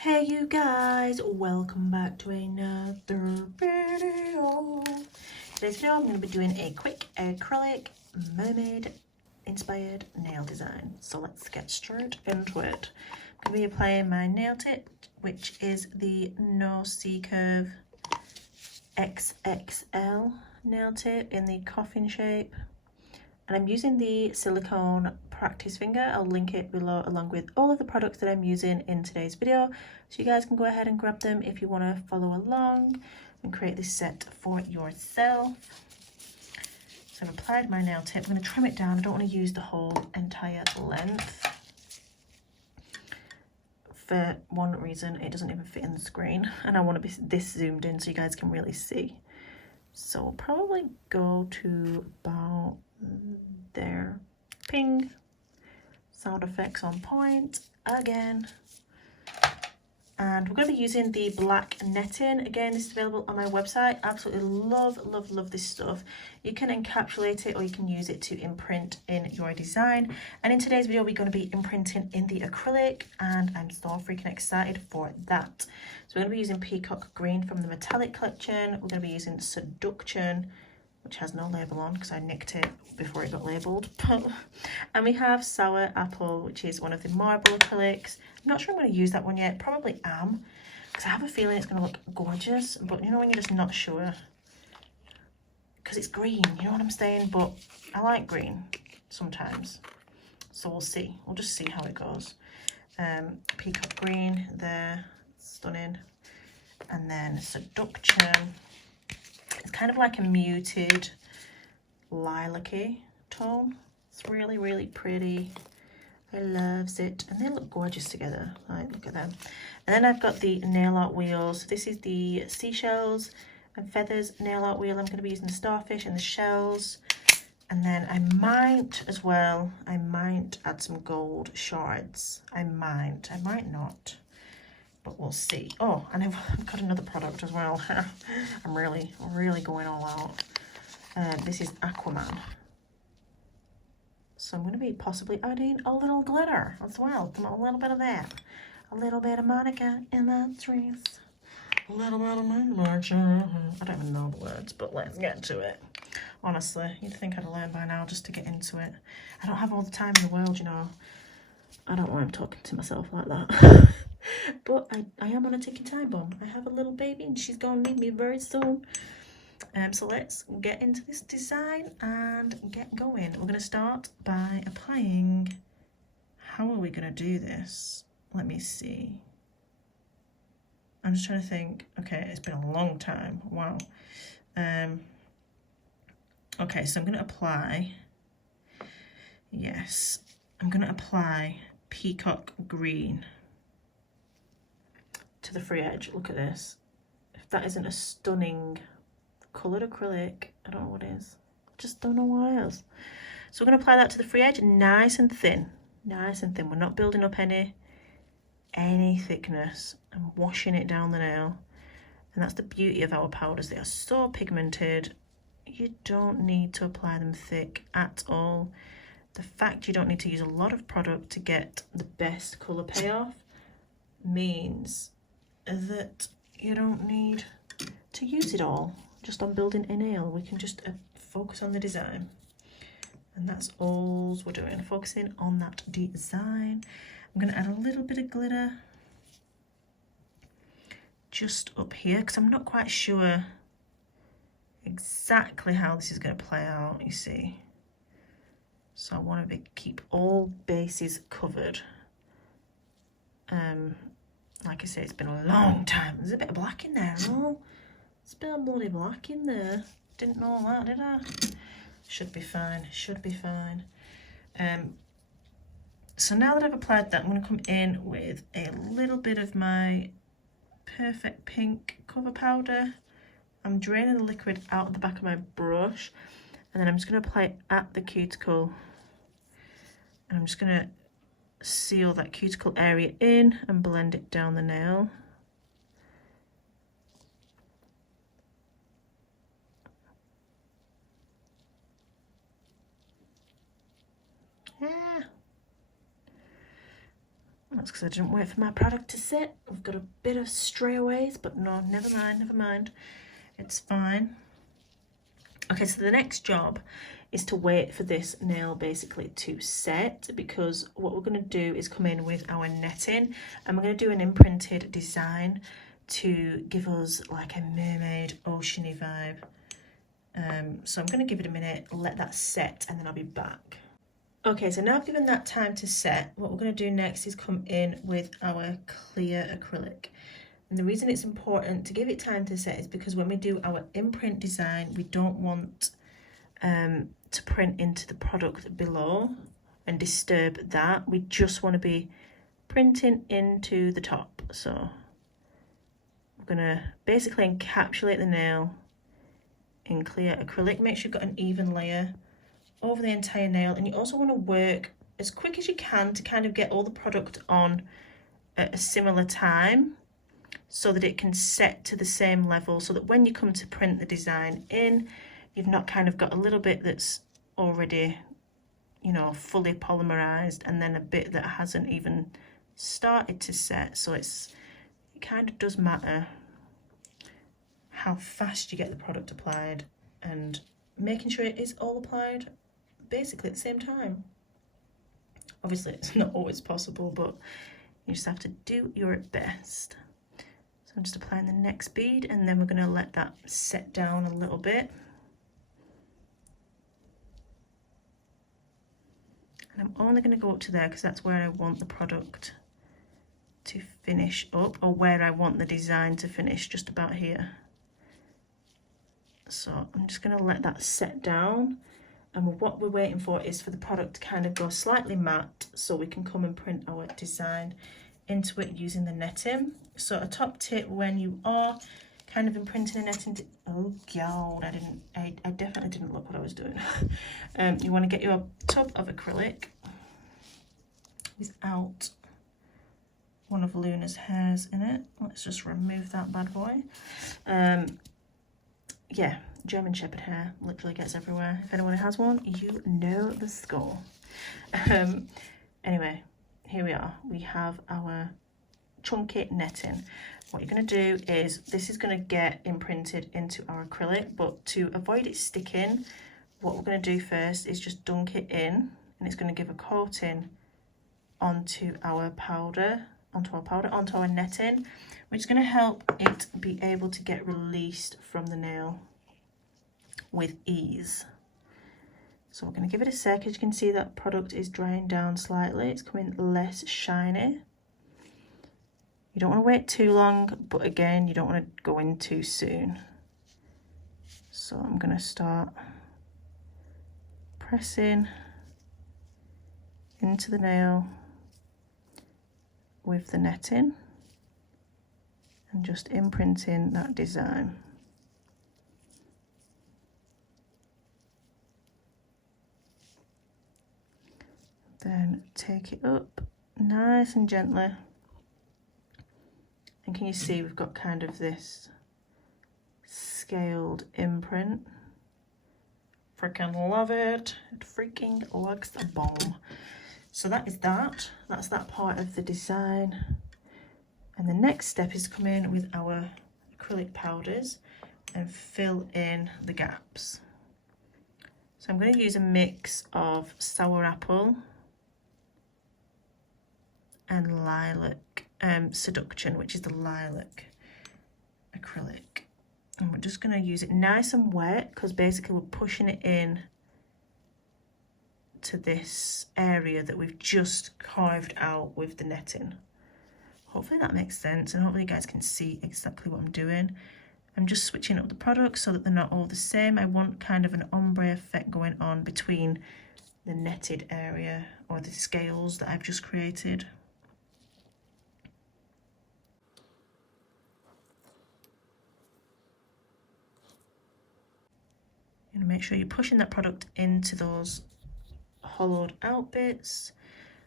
Hey you guys, welcome back to another video. Today's video I'm going to be doing a quick acrylic mermaid inspired nail design. So let's get straight into it. I'm going to be applying my nail tip, which is the No C Curve XXL nail tip in the coffin shape. And I'm using the silicone practice finger. I'll link it below along with all of the products that I'm using in today's video, so you guys can go ahead and grab them if you want to follow along and create this set for yourself. So I've applied my nail tip. I'm going to trim it down. I don't want to use the whole entire length. For one reason, it doesn't even fit in the screen, and I want to be this zoomed in so you guys can really see. So we'll probably go to about there. Ping. Sound effects on point again. And we're going to be using the black netting. Again, this is available on my website. Absolutely love this stuff. You can encapsulate it or you can use it to imprint in your design. And in today's video, we're going to be imprinting in the acrylic, and I'm so freaking excited for that. So we're going to be using Peacock Green from the Metallic collection. We're going to be using Seduction, which has no label on because I nicked it before it got labelled. And we have Sour Apple, which is one of the marble acrylics. I'm not sure I'm going to use that one yet. Probably am, because I have a feeling it's going to look gorgeous. But you know when you're just not sure? Because it's green, you know what I'm saying? But I like green sometimes. So we'll see. We'll just see how it goes. Peacock Green there. Stunning. And then Seduction. It's kind of like a muted lilac-y tone. It's really pretty. I loves it, and they look gorgeous together. Like, look at them. And then I've got the nail art wheels. This is the seashells and feathers nail art wheel. I'm going to be using the starfish and the shells, and then I might as well. I might add some gold shards. I might not. But we'll see. Oh, and I've got another product as well. I'm really going all out. This is Aquaman. So I'm going to be possibly adding a little glitter as well. A little bit of that. A little bit of Monica in that dress. A little bit of Monica. I don't even know the words, but let's get to it. Honestly, you'd think I'd learn by now just to get into it. I don't have all the time in the world, you know. I don't know why I'm talking to myself like that. But I am on a ticking time bomb. I have a little baby and she's going to need me very soon. So let's get into this design and get going. We're going to start by applying. How are we going to do this? Let me see. I'm just trying to think. Okay, it's been a long time. Wow. Okay, so I'm going to apply. Yes, I'm going to apply Peacock Green to the free edge. Look at this. If that isn't a stunning coloured acrylic, I don't know what is. Just don't know what it is. So we're going to apply that to the free edge, nice and thin. Nice and thin. We're not building up any thickness. I'm washing it down the nail. And that's the beauty of our powders. They are so pigmented. You don't need to apply them thick at all. The fact you don't need to use a lot of product to get the best colour payoff means that you don't need to use it all just on building a nail. We can just focus on the design, and that's all we're doing, focusing on that design. I'm going to add a little bit of glitter just up here because I'm not quite sure exactly how this is going to play out, you see. So I want to keep all bases covered. Like I say, it's been a long time. There's a bit of black in there. Oh, there's a bit of bloody black in there. Didn't know that, did I? Should be fine. Should be fine. So now that I've applied that, I'm going to come in with a little bit of my Perfect Pink cover powder. I'm draining the liquid out of the back of my brush, and then I'm just going to apply it at the cuticle. And I'm just going to seal that cuticle area in and blend it down the nail. That's because I didn't wait for my product to sit. I've got a bit of strayaways, but no, never mind, never mind. It's fine. Okay, so the next job is to wait for this nail basically to set, because what we're going to do is come in with our netting and we're going to do an imprinted design to give us like a mermaid oceany vibe. So I'm going to give it a minute, let that set, and then I'll be back. Okay, so now I've given that time to set, what we're going to do next is come in with our clear acrylic. And the reason it's important to give it time to set is because when we do our imprint design, we don't want to print into the product below and disturb that. We just want to be printing into the top. So I'm going to basically encapsulate the nail in clear acrylic. Make sure you've got an even layer over the entire nail, and you also want to work as quick as you can to kind of get all the product on at a similar time so that it can set to the same level, so that when you come to print the design in, you've not kind of got a little bit that's already, you know, fully polymerized and then a bit that hasn't even started to set. So it kind of does matter how fast you get the product applied and making sure it is all applied basically at the same time. Obviously it's not always possible, but you just have to do your best. So I'm just applying the next bead, and then we're going to let that set down a little bit. And I'm only going to go up to there because that's where I want the product to finish up, or where I want the design to finish, just about here. So I'm just going to let that set down, and what we're waiting for is for the product to kind of go slightly matte so we can come and print our design into it using the netting. So a top tip when you are kind of imprinting a netting, oh god, I definitely didn't look what I was doing. You want to get your tub of acrylic without one of Luna's hairs in it. Let's just remove that bad boy. Yeah, German Shepherd hair literally gets everywhere. If anyone has one, you know the score. Anyway, here we are. We have our chunky netting. What you're going to do is, this is going to get imprinted into our acrylic, but to avoid it sticking, what we're going to do first is just dunk it in, and it's going to give a coating onto our powder, onto our netting, which is going to help it be able to get released from the nail with ease. So we're going to give it a sec. As you can see, that product is drying down slightly. It's coming less shiny. You don't want to wait too long, but again, you don't want to go in too soon. So I'm going to start pressing into the nail with the netting and just imprinting that design. Then take it up nice and gently. And can you see we've got kind of this scaled imprint. Freaking love it. It freaking looks a bomb. So that is that. That's that part of the design. And the next step is come in with our acrylic powders and fill in the gaps. So I'm going to use a mix of sour apple and lilac, seduction, which is the lilac acrylic. And we're just going to use it nice and wet, because basically we're pushing it in to this area that we've just carved out with the netting. Hopefully that makes sense, and hopefully you guys can see exactly what I'm doing. I'm just switching up the products so that they're not all the same. I want kind of an ombre effect going on between the netted area, or the scales that I've just created. And make sure you're pushing that product into those hollowed out bits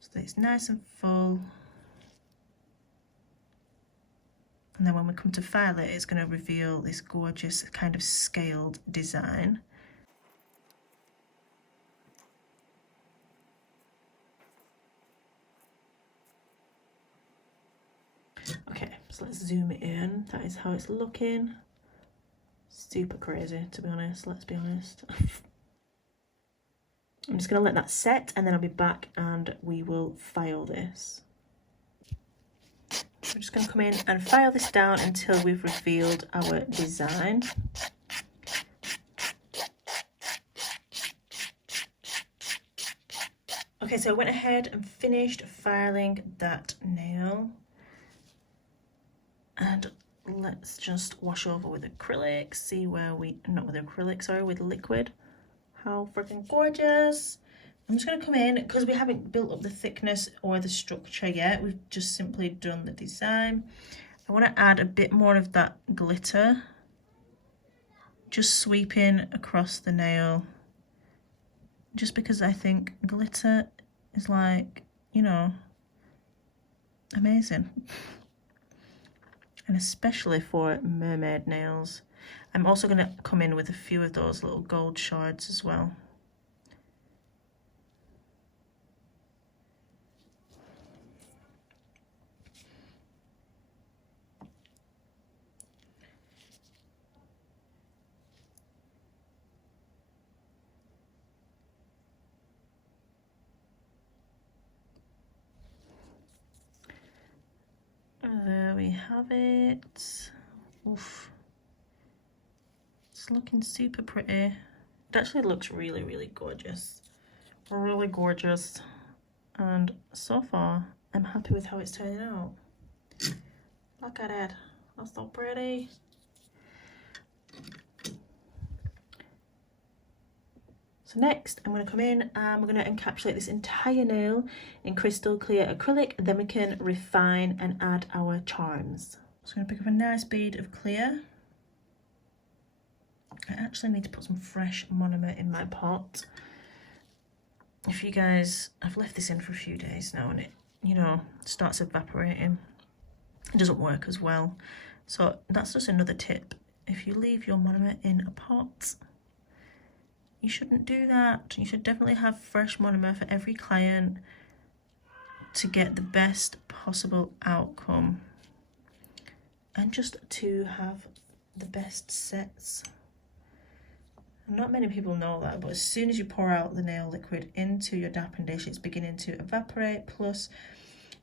so that it's nice and full. And then when we come to file it, it's going to reveal this gorgeous kind of scaled design. So let's zoom it in. That is how it's looking. Super crazy, to be honest, let's be honest. I'm just going to let that set and then I'll be back and we will file this. We're just going to come in and file this down until we've revealed our design. Okay, so I went ahead and finished filing that nail. And let's just wash over with acrylic, see where we, not with acrylic, sorry, with liquid. How freaking gorgeous. I'm just going to come in, because we haven't built up the thickness or the structure yet, we've just simply done the design. I want to add a bit more of that glitter, just sweeping across the nail, just because I think glitter is like, you know, amazing. And especially for mermaid nails. I'm also going to come in with a few of those little gold shards as well. There we have it. Oof. It's looking super pretty. It actually looks really, really gorgeous. Really gorgeous. And so far, I'm happy with how it's turning out. Look at it. That's so pretty. So next, I'm going to come in and we're going to encapsulate this entire nail in crystal clear acrylic, and then we can refine and add our charms. So I'm going to pick up a nice bead of clear. I actually need to put some fresh monomer in my pot. If you guys, I've left this in for a few days now and it, you know, starts evaporating. It doesn't work as well. So that's just another tip. If you leave your monomer in a pot, you shouldn't do that. You should definitely have fresh monomer for every client to get the best possible outcome and just to have the best sets. Not many people know that, but as soon as you pour out the nail liquid into your dapping dish, it's beginning to evaporate. Plus,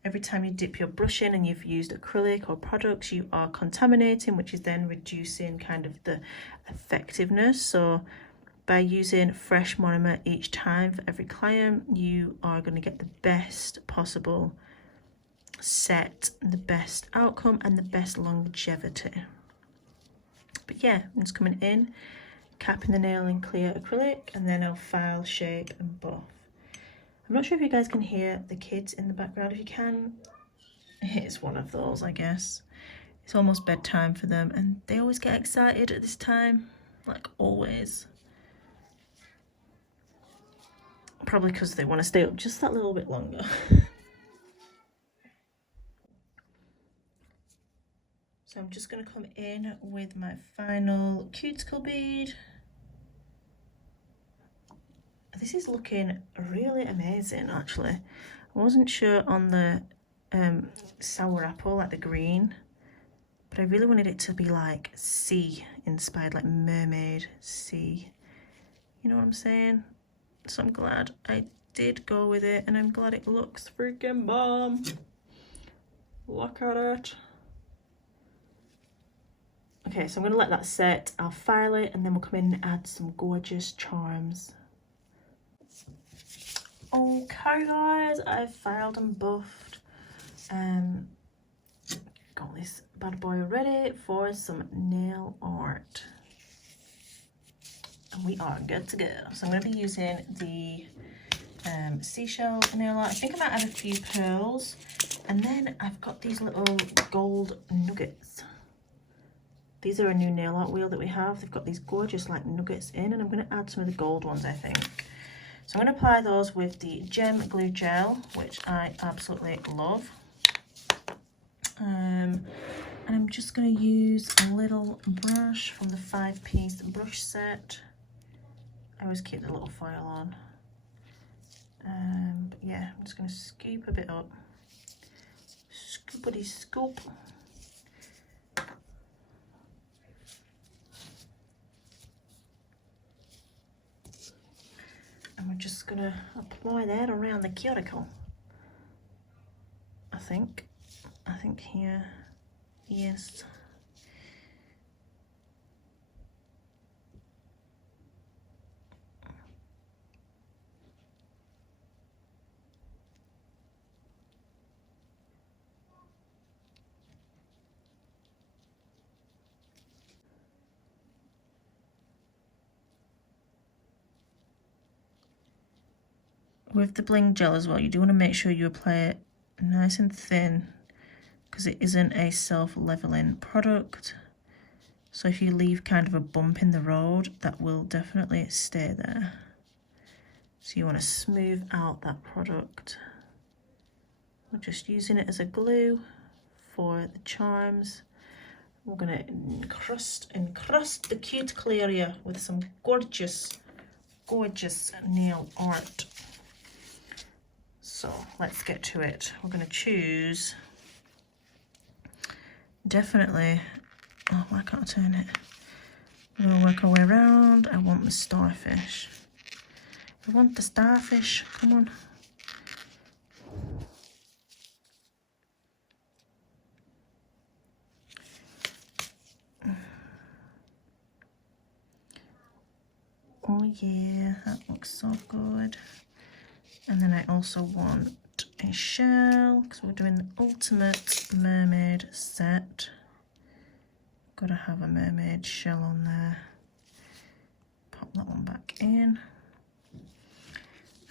every time you dip your brush in and you've used acrylic or products, you are contaminating, which is then reducing kind of the effectiveness. So by using fresh monomer each time for every client, you are going to get the best possible set, the best outcome and the best longevity. But yeah, I'm just coming in, capping the nail in clear acrylic, and then I'll file, shape and buff. I'm not sure if you guys can hear the kids in the background. If you can, it's one of those, I guess. It's almost bedtime for them and they always get excited at this time, like always. Probably because they want to stay up just that little bit longer. So I'm just going to come in with my final cuticle bead. This is looking really amazing, actually. I wasn't sure on the sour apple, like the green, but I really wanted it to be like sea inspired, like mermaid sea. You know what I'm saying? So I'm glad I did go with it, and I'm glad it looks freaking bomb. Look at it. Okay, so I'm going to let that set. I'll file it and then we'll come in and add some gorgeous charms. Okay guys, I've filed and buffed. Got this bad boy ready for some nail art. And we are good to go. So I'm going to be using the seashell nail art. I think I might add a few pearls. And then I've got these little gold nuggets. These are a new nail art wheel that we have. They've got these gorgeous like nuggets in, and I'm going to add some of the gold ones, I think. So I'm going to apply those with the gem glue gel, which I absolutely love. And I'm just going to use a little brush from the 5-piece brush set. I always keep the little foil on. But yeah, I'm just going to scoop a bit up. Scoopity scoop. gonna apply that around the cuticle. I think here, yes. With the bling gel as well, you do want to make sure you apply it nice and thin because it isn't a self-leveling product. So if you leave kind of a bump in the road, that will definitely stay there. So you want to smooth out that product. We're just using it as a glue for the charms. We're going to encrust the cuticle area with some gorgeous nail art. So let's get to it. We're going to choose, definitely, oh, why can't I turn it? We're going to work our way around. I want the starfish. I want the starfish, come on. Oh yeah, that looks so good. And then I also want a shell, because we're doing the ultimate mermaid set. Gotta have a mermaid shell on there. Pop that one back in.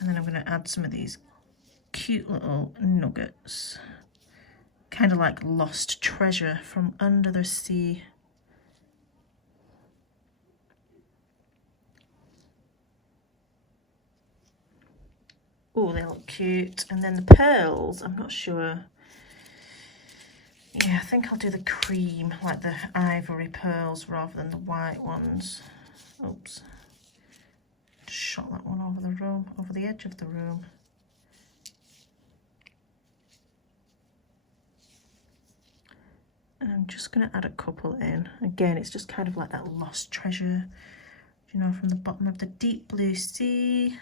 And then I'm gonna add some of these cute little nuggets. Kind of like lost treasure from under the sea. Oh, they look cute. And then the pearls, I'm not sure. Yeah, I think I'll do the cream, like the ivory pearls rather than the white ones. Oops. Just shot that one over the room, over the edge of the room. And I'm just going to add a couple in. Again, it's just kind of like that lost treasure, you know, from the bottom of the deep blue sea.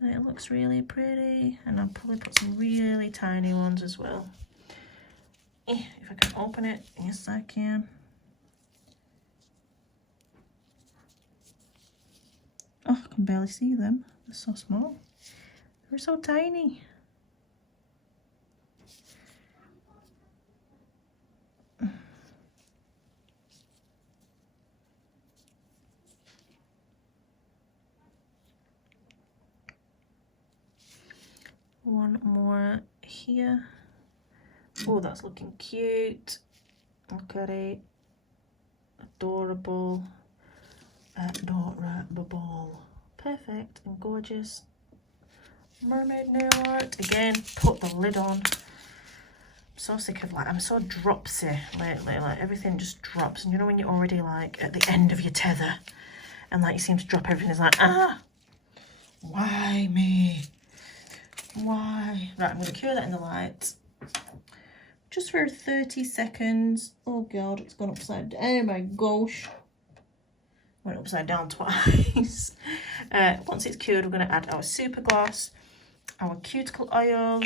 And it looks really pretty. And I'll probably put some really tiny ones as well. If I can open it, yes I can. Oh, I can barely see them. They're so small. They're so tiny. One more here. Oh, that's looking cute. Look at it. Adorable. Adorable. Perfect and gorgeous. Mermaid nail art. Again, put the lid on. I'm so sick of, like, I'm so dropsy lately. Like, everything just drops. And you know when you're already, like, at the end of your tether and, like, you seem to drop everything. It's like, ah! Why me? Why? Right, I'm going to cure that in the light. Just for 30 seconds. Oh, God, it's gone upside down. Oh, my gosh. Went upside down twice. Once it's cured, we're going to add our super gloss, our cuticle oil,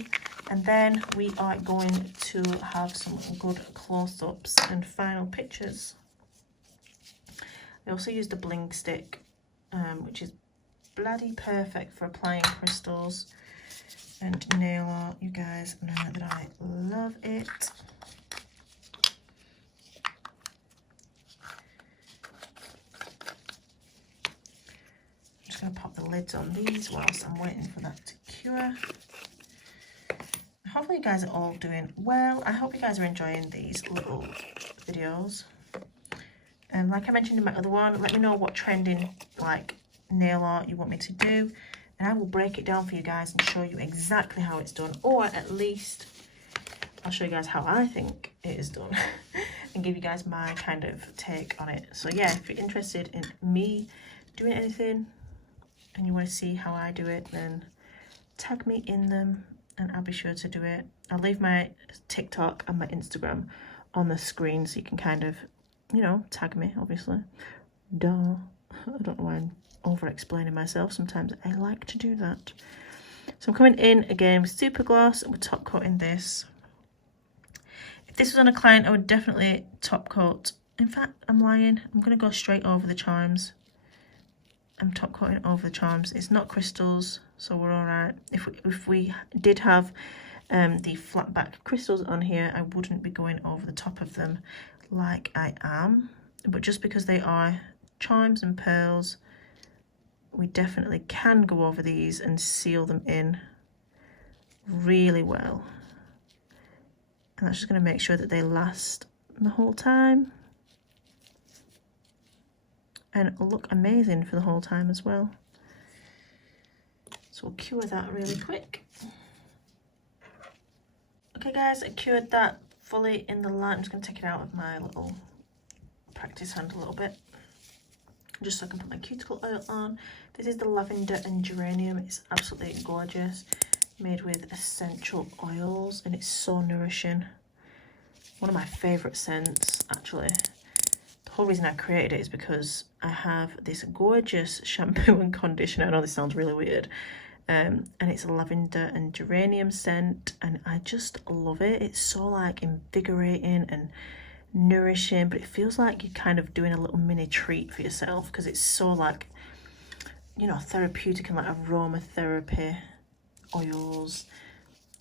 and then we are going to have some good close-ups and final pictures. I also used the bling stick, which is bloody perfect for applying crystals and nail art. You guys know that I love it. I'm just going to pop the lids on these whilst I'm waiting for that to cure. Hopefully you guys are all doing well. I hope you guys are enjoying these little videos. And like I mentioned in my other one, let me know what trending, like, nail art you want me to do, and I will break it down for you guys and show you exactly how it's done, or at least I'll show you guys how I think it is done and give you guys my kind of take on it. So yeah, if you're interested in me doing anything and you want to see how I do it, then tag me in them and I'll be sure to do it. I'll leave my TikTok and my Instagram on the screen so you can kind of, you know, tag me, obviously. Duh. I don't know why I'm over-explaining myself. Sometimes I like to do that. So I'm coming in again with super gloss and we're top coating this. If this was on a client, I would definitely top coat. In fact, I'm lying. I'm going to go straight over the charms. I'm top coating over the charms. It's not crystals, so we're all right. If we did have the flat back crystals on here, I wouldn't be going over the top of them like I am. But just because they are charms and pearls, we definitely can go over these and seal them in really well. And that's just going to make sure that they last the whole time and look amazing for the whole time as well. So we'll cure that really quick. Okay guys, I cured that fully in the light. I'm just going to take it out of my little practice hand a little bit, just so I can put my cuticle oil on. This is the lavender and geranium. It's absolutely gorgeous, made with essential oils, and it's so nourishing. One of my favourite scents, actually. The whole reason I created it is because I have this gorgeous shampoo and conditioner. I know this sounds really weird. And it's a lavender and geranium scent, and I just love it. It's so like invigorating and nourishing, but it feels like you're kind of doing a little mini treat for yourself because it's so like, you know, therapeutic and like aromatherapy oils.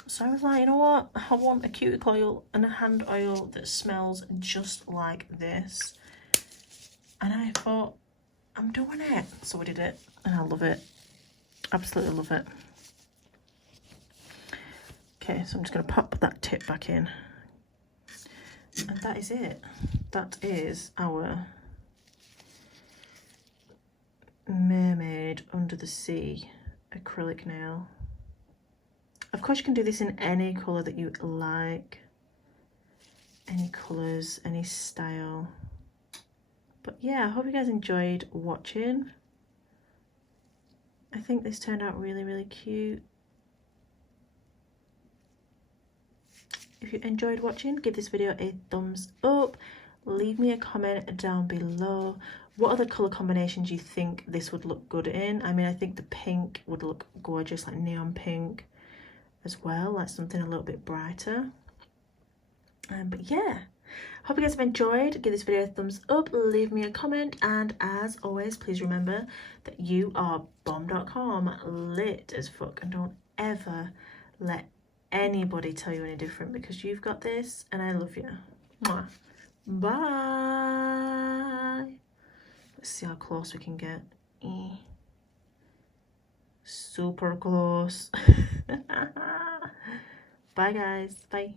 So I was like, you know what, I want a cuticle oil and a hand oil that smells just like this, and I thought, I'm doing it. So we did it, and I love it. Absolutely love it. Okay, so I'm just going to pop that tip back in, and that is it. That is our Mermaid Under the Sea acrylic nail. Of course you can do this in any colour that you like, any colours, any style. But yeah, I hope you guys enjoyed watching. I think this turned out really, really cute. If you enjoyed watching, give this video a thumbs up. Leave me a comment down below. What other colour combinations you think this would look good in? I mean, I think the pink would look gorgeous, like neon pink as well, like something a little bit brighter. But yeah, hope you guys have enjoyed. Give this video a thumbs up, leave me a comment, and as always, please remember that you are bomb.com, lit as fuck, and don't ever let anybody tell you any different, because you've got this and I love you. Mwah. Bye. Let's see how close we can get. Super close. Bye guys. Bye.